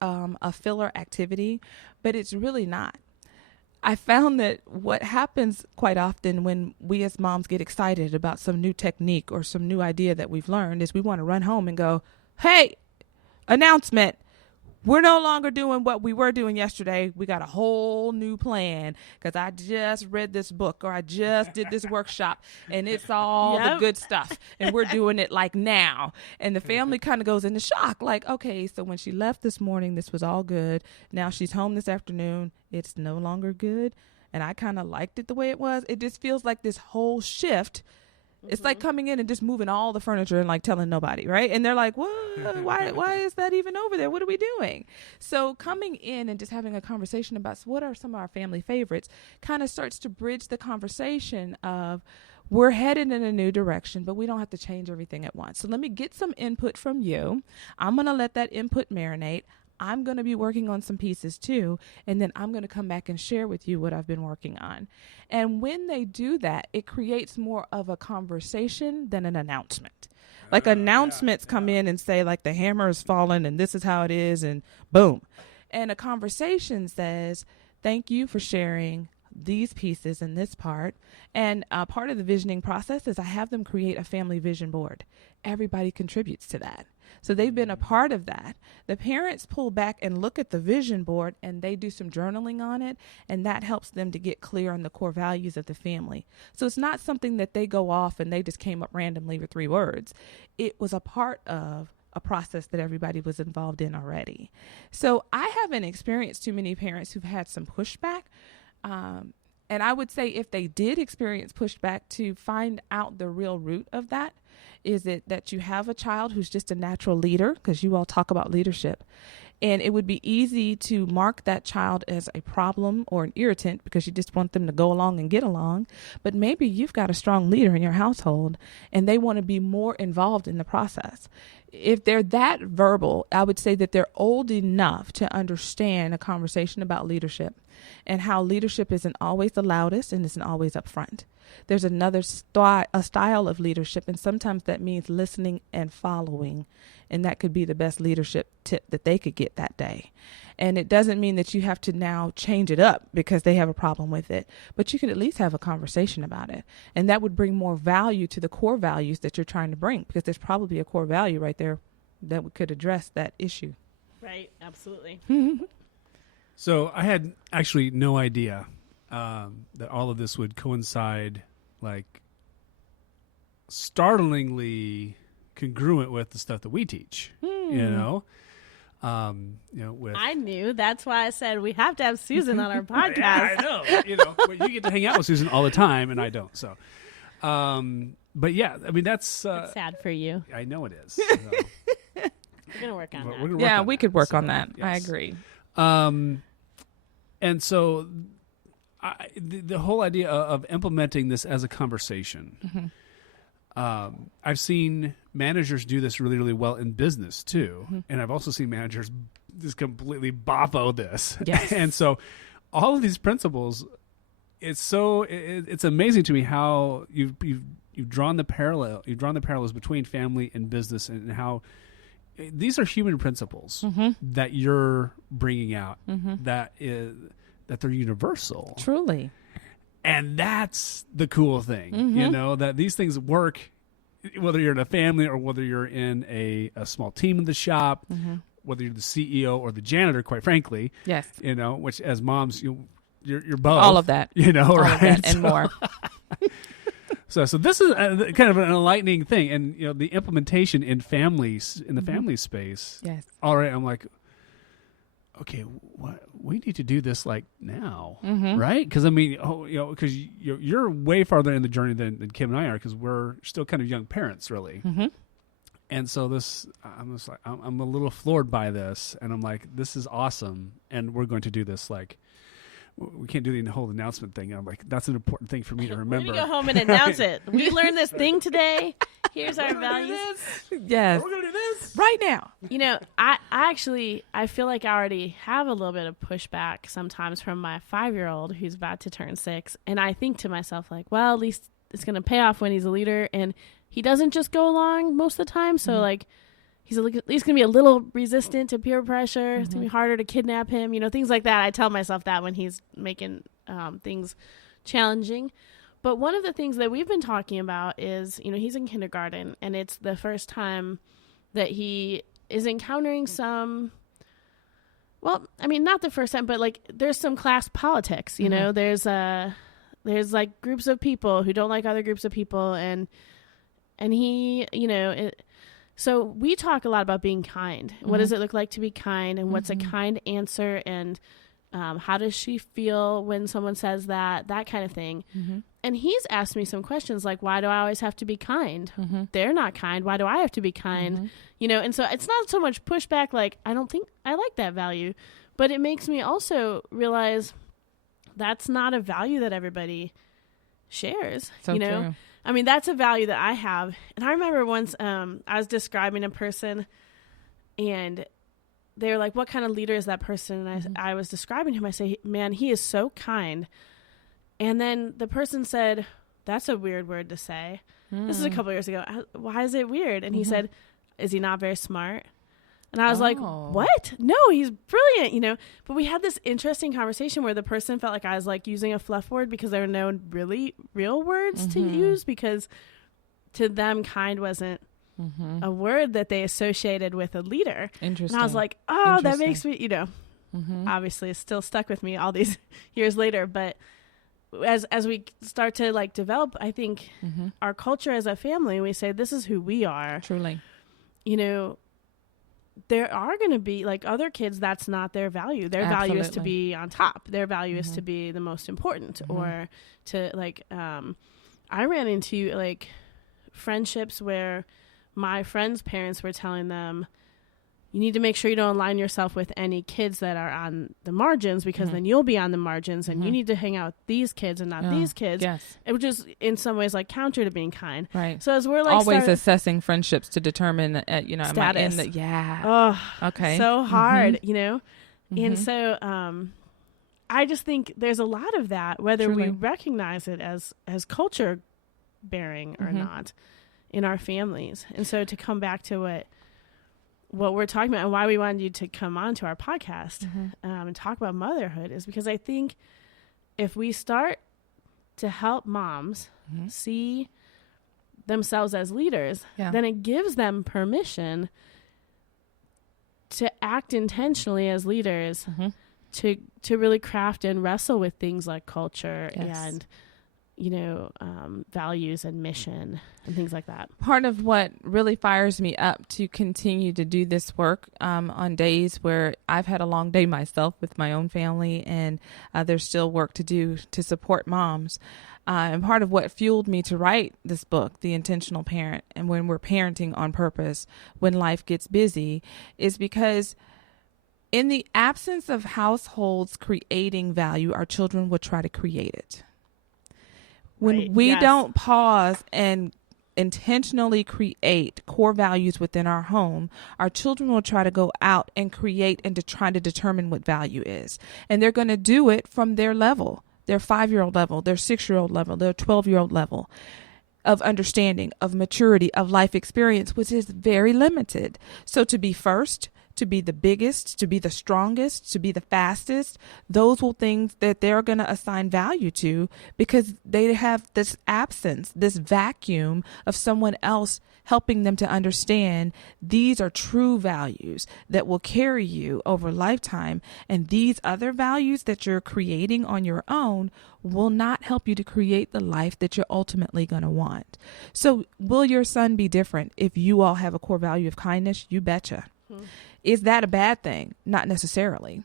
a filler activity, but it's really not. I found that what happens quite often when we as moms get excited about some new technique or some new idea that we've learned is we want to run home and go, hey, announcement. We're no longer doing what we were doing yesterday. We got a whole new plan because I just read this book or I just did this workshop and it's all the good stuff. And we're doing it like now. And the family kind of goes into shock. Like, okay, so when she left this morning, this was all good. Now she's home this afternoon. It's no longer good. And I kind of liked it the way it was. It just feels like this whole shift. It's like coming in and just moving all the furniture and like telling nobody, right? And they're like, what? Why is that even over there? What are we doing? So coming in and just having a conversation about what are some of our family favorites kind of starts to bridge the conversation of we're headed in a new direction, but we don't have to change everything at once. So let me get some input from you. I'm going to let that input marinate. I'm going to be working on some pieces too, and then I'm going to come back and share with you what I've been working on. And when they do that, it creates more of a conversation than an announcement. Like announcements come in and say like the hammer is fallen and this is how it is and boom. And a conversation says, thank you for sharing these pieces and this part. And part of the visioning process is I have them create a family vision board. Everybody contributes to that. So they've been a part of that. The parents pull back and look at the vision board and they do some journaling on it. And that helps them to get clear on the core values of the family. So it's not something that they go off and they just came up randomly with 3 words. It was a part of a process that everybody was involved in already. So I haven't experienced too many parents who've had some pushback. And I would say if they did experience pushback, to find out the real root of that. Is it that you have a child who's just a natural leader? Because you all talk about leadership. And it would be easy to mark that child as a problem or an irritant because you just want them to go along and get along. But maybe you've got a strong leader in your household and they want to be more involved in the process. If they're that verbal, I would say that they're old enough to understand a conversation about leadership and how leadership isn't always the loudest and isn't always upfront. There's another a style of leadership, and sometimes that means listening and following, and that could be the best leadership tip that they could get that day. And it doesn't mean that you have to now change it up because they have a problem with it, but you could at least have a conversation about it, and that would bring more value to the core values that you're trying to bring, because there's probably a core value right there that could address that issue. Right, absolutely. So I had actually no idea that all of this would coincide, like, startlingly congruent with the stuff that we teach. You know, with I knew. That's why I said we have to have Susan on our podcast. Yeah, I know. You know, you get to hang out with Susan all the time, and I don't. So, but yeah, I mean that's it's sad for you. I know it is. So. We're gonna work on that. Yeah, we could work on that. Yes. I agree. And so the whole idea of implementing this as a conversation, I've seen managers do this really, really well in business too. And I've also seen managers just completely boffo this. Yes. And so all of these principles, it's amazing to me how you've drawn the parallels between family and business, and how these are human principles that you're bringing out, that they're universal. Truly. And that's the cool thing, you know, that these things work whether you're in a family or whether you're in a small team in the shop, whether you're the CEO or the janitor, quite frankly. Yes. You know, which as moms, you're both. All of that. You know, all right? Of that and more. So this is kind of an enlightening thing, and you know the implementation in families in the family space. Yes. All right, I'm like, okay, we need to do this like now, right? Because I mean, because you're way farther in the journey than Kim and I are, because we're still kind of young parents, really. And so I'm just like, I'm a little floored by this, and I'm like, this is awesome, and we're going to do this like. We can't do the whole announcement thing. I'm like, that's an important thing for me to remember. We're going to go home and announce it. We learned this thing today. Here's our values. Yes. We're going to do this right now. You know, I feel like I already have a little bit of pushback sometimes from my 5-year-old who's about to turn 6. And I think to myself, like, well, at least it's going to pay off when he's a leader. And he doesn't just go along most of the time. So, like, he's at least going to be a little resistant to peer pressure. It's going to be harder to kidnap him, things like that. I tell myself that when he's making things challenging. But one of the things that we've been talking about is, he's in kindergarten, and it's the first time that he is encountering some, well, I mean, not the first time, but like there's some class politics, there's like groups of people who don't like other groups of people. And he, so we talk a lot about being kind. What does it look like to be kind, and what's a kind answer, and how does she feel when someone says that kind of thing. And he's asked me some questions like, why do I always have to be kind? They're not kind. Why do I have to be kind? And so it's not so much pushback like, I don't think I like that value, but it makes me also realize that's not a value that everybody shares. So true. I mean, that's a value that I have. And I remember once I was describing a person, and they were like, what kind of leader is that person? And I was describing him. I say, man, he is so kind. And then the person said, that's a weird word to say. This is a couple years ago. Why is it weird? And he said, is he not very smart? And I was like, what? No, he's brilliant, But we had this interesting conversation where the person felt like I was like using a fluff word because there were no really real words to use, because to them, kind wasn't a word that they associated with a leader. Interesting. And I was like, oh, that makes me, obviously it's still stuck with me all these years later. But as we start to like develop, I think our culture as a family, we say, this is who we are. Truly. There are going to be like other kids, that's not their value. Their value is to be on top. Their value is to be the most important, or to like, I ran into like friendships where my friends' parents were telling them, you need to make sure you don't align yourself with any kids that are on the margins, because then you'll be on the margins, and you need to hang out with these kids and not these kids. Yes. Which is in some ways like counter to being kind. Right. So as we're like always assessing friendships to determine, status. Oh, okay. So hard, And so I just think there's a lot of that, whether we recognize it as culture bearing or not in our families. And so to come back to what we're talking about and why we wanted you to come on to our podcast and talk about motherhood is because I think if we start to help moms see themselves as leaders, then it gives them permission to act intentionally as leaders, to really craft and wrestle with things like culture and values and mission and things like that. Part of what really fires me up to continue to do this work on days where I've had a long day myself with my own family, and there's still work to do to support moms. And part of what fueled me to write this book, The Intentional Parent, and when we're parenting on purpose, when life gets busy, is because in the absence of households creating value, our children will try to create it. When we don't pause and intentionally create core values within our home, our children will try to go out and create and to try to determine what value is. And they're going to do it from their level, their 5-year-old level, their 6-year-old level, their 12-year-old level of understanding, of maturity, of life experience, which is very limited. So to be first, to be the biggest, to be the strongest, to be the fastest, those will things that they're going to assign value to, because they have this absence, this vacuum of someone else helping them to understand these are true values that will carry you over lifetime. And these other values that you're creating on your own will not help you to create the life that you're ultimately going to want. So will your son be different if you all have a core value of kindness? You betcha. Is that a bad thing? Not necessarily,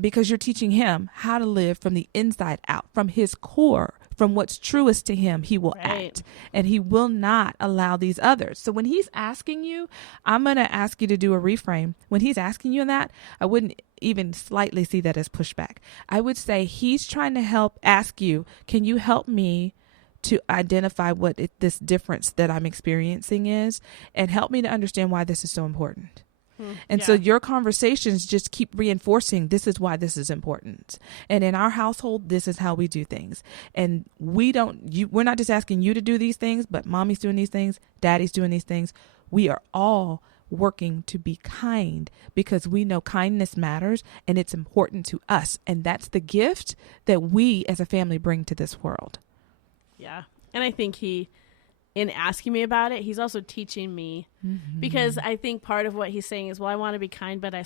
because you're teaching him how to live from the inside out, from his core, from what's truest to him. He will act, and he will not allow these others. So when he's asking you, I'm going to ask you to do a reframe. When he's asking you that, I wouldn't even slightly see that as pushback. I would say he's trying to ask you, can you help me to identify what this difference that I'm experiencing is, and help me to understand why this is so important. And so your conversations just keep reinforcing, this is why this is important. And in our household, this is how we do things. And we're not just asking you to do these things, but mommy's doing these things, daddy's doing these things. We are all working to be kind because we know kindness matters and it's important to us. And that's the gift that we as a family bring to this world. Yeah. And I think in asking me about it, he's also teaching me because I think part of what he's saying is, well, I want to be kind, but I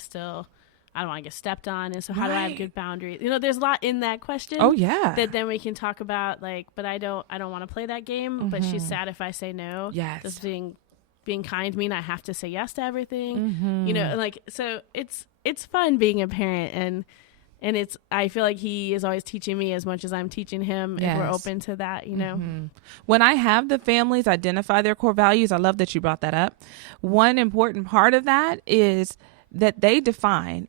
don't want to get stepped on. And so how do I have good boundaries? There's a lot in that question. Oh, yeah. That then we can talk about but I don't want to play that game, but she's sad if I say no. Yes. Does being kind mean I have to say yes to everything? So it's fun being a parent and I feel like he is always teaching me as much as I'm teaching him. Yes. If we're open to that, When I have the families identify their core values, I love that you brought that up. One important part of that is that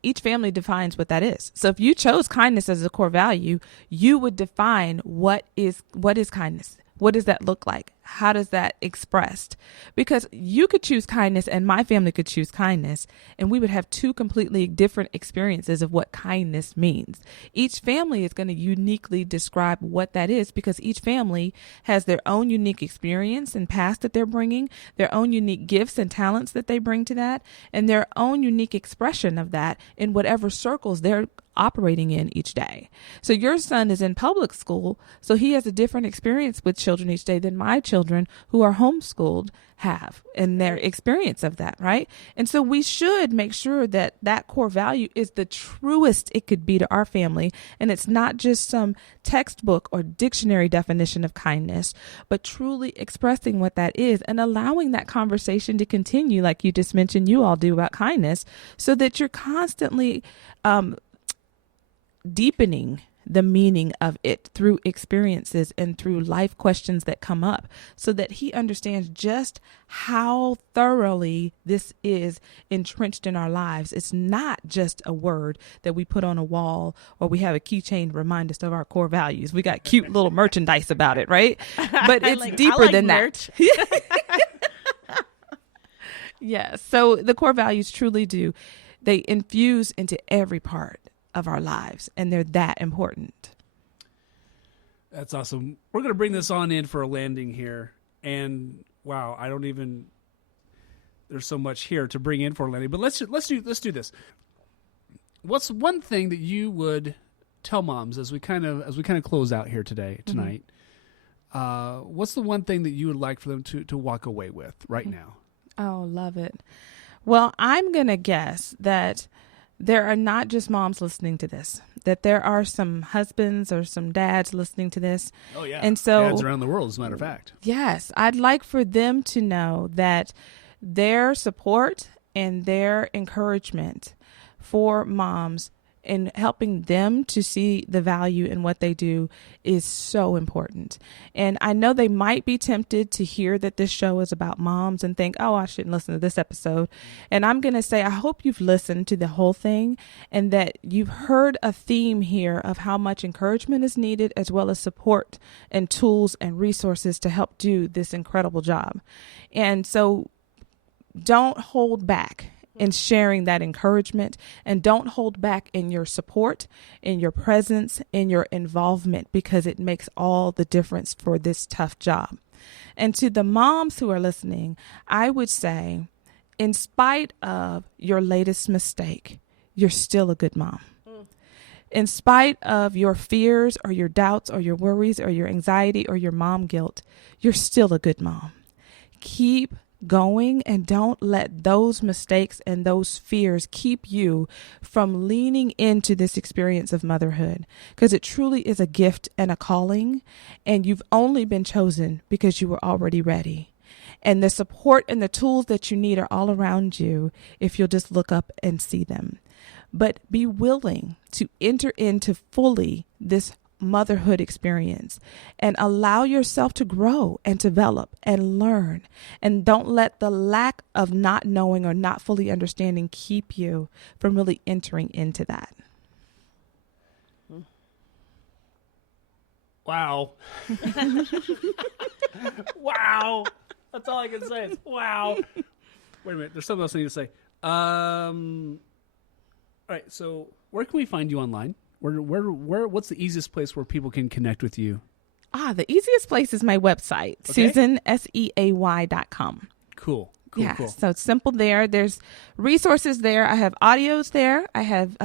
each family defines what that is. So if you chose kindness as a core value, you would define what is kindness. What does that look like? How does that expressed? Because you could choose kindness and my family could choose kindness, and we would have two completely different experiences of what kindness means. Each family is going to uniquely describe what that is because each family has their own unique experience and past that they're bringing, their own unique gifts and talents that they bring to that, and their own unique expression of that in whatever circles they're operating in each day. So your son is in public school, so he has a different experience with children each day than my children who are homeschooled have in their experience of that, right? And so we should make sure that that core value is the truest it could be to our family, and it's not just some textbook or dictionary definition of kindness, but truly expressing what that is and allowing that conversation to continue like you just mentioned you all do about kindness, so that you're constantly deepening the meaning of it through experiences and through life questions that come up, so that he understands just how thoroughly this is entrenched in our lives. It's not just a word that we put on a wall or we have a keychain to remind us of our core values. We got cute little merchandise about it, right? But it's deeper than merch. That. Yes. So the core values truly do. They infuse into every part of our lives, and they're that important. That's awesome. We're going to bring this on in for a landing here, and wow, there's so much here to bring in for a landing, but let's do this. What's one thing that you would tell moms as we kind of close out here tonight? What's the one thing that you would like for them to walk away with right now? Oh, love it. Well, I'm going to guess that there are not just moms listening to this, that there are some husbands or some dads listening to this. Oh, yeah. And so, dads around the world, as a matter of fact. Yes. I'd like for them to know that their support and their encouragement for moms in helping them to see the value in what they do is so important. And I know they might be tempted to hear that this show is about moms and think, oh, I shouldn't listen to this episode. And I'm going to say, I hope you've listened to the whole thing and that you've heard a theme here of how much encouragement is needed, as well as support and tools and resources to help do this incredible job. And so don't hold back in sharing that encouragement, and don't hold back in your support, in your presence, in your involvement, because it makes all the difference for this tough job. And to the moms who are listening, I would say, in spite of your latest mistake, you're still a good mom. In spite of your fears or your doubts or your worries or your anxiety or your mom guilt, you're still a good mom. Keep going, and don't let those mistakes and those fears keep you from leaning into this experience of motherhood, because it truly is a gift and a calling, and you've only been chosen because you were already ready. And the support and the tools that you need are all around you if you'll just look up and see them. But be willing to enter into fully this motherhood experience and allow yourself to grow and develop and learn. And don't let the lack of not knowing or not fully understanding keep you from really entering into that. Wow. Wow. That's all I can say is wow. Wait a minute. There's something else I need to say. All right. So where can we find you online? Where? What's the easiest place where people can connect with you? The easiest place is my website, Okay. SusanSeay.com. Cool. Cool, Yeah, cool. so it's simple there. There's resources there. I have audios there. I have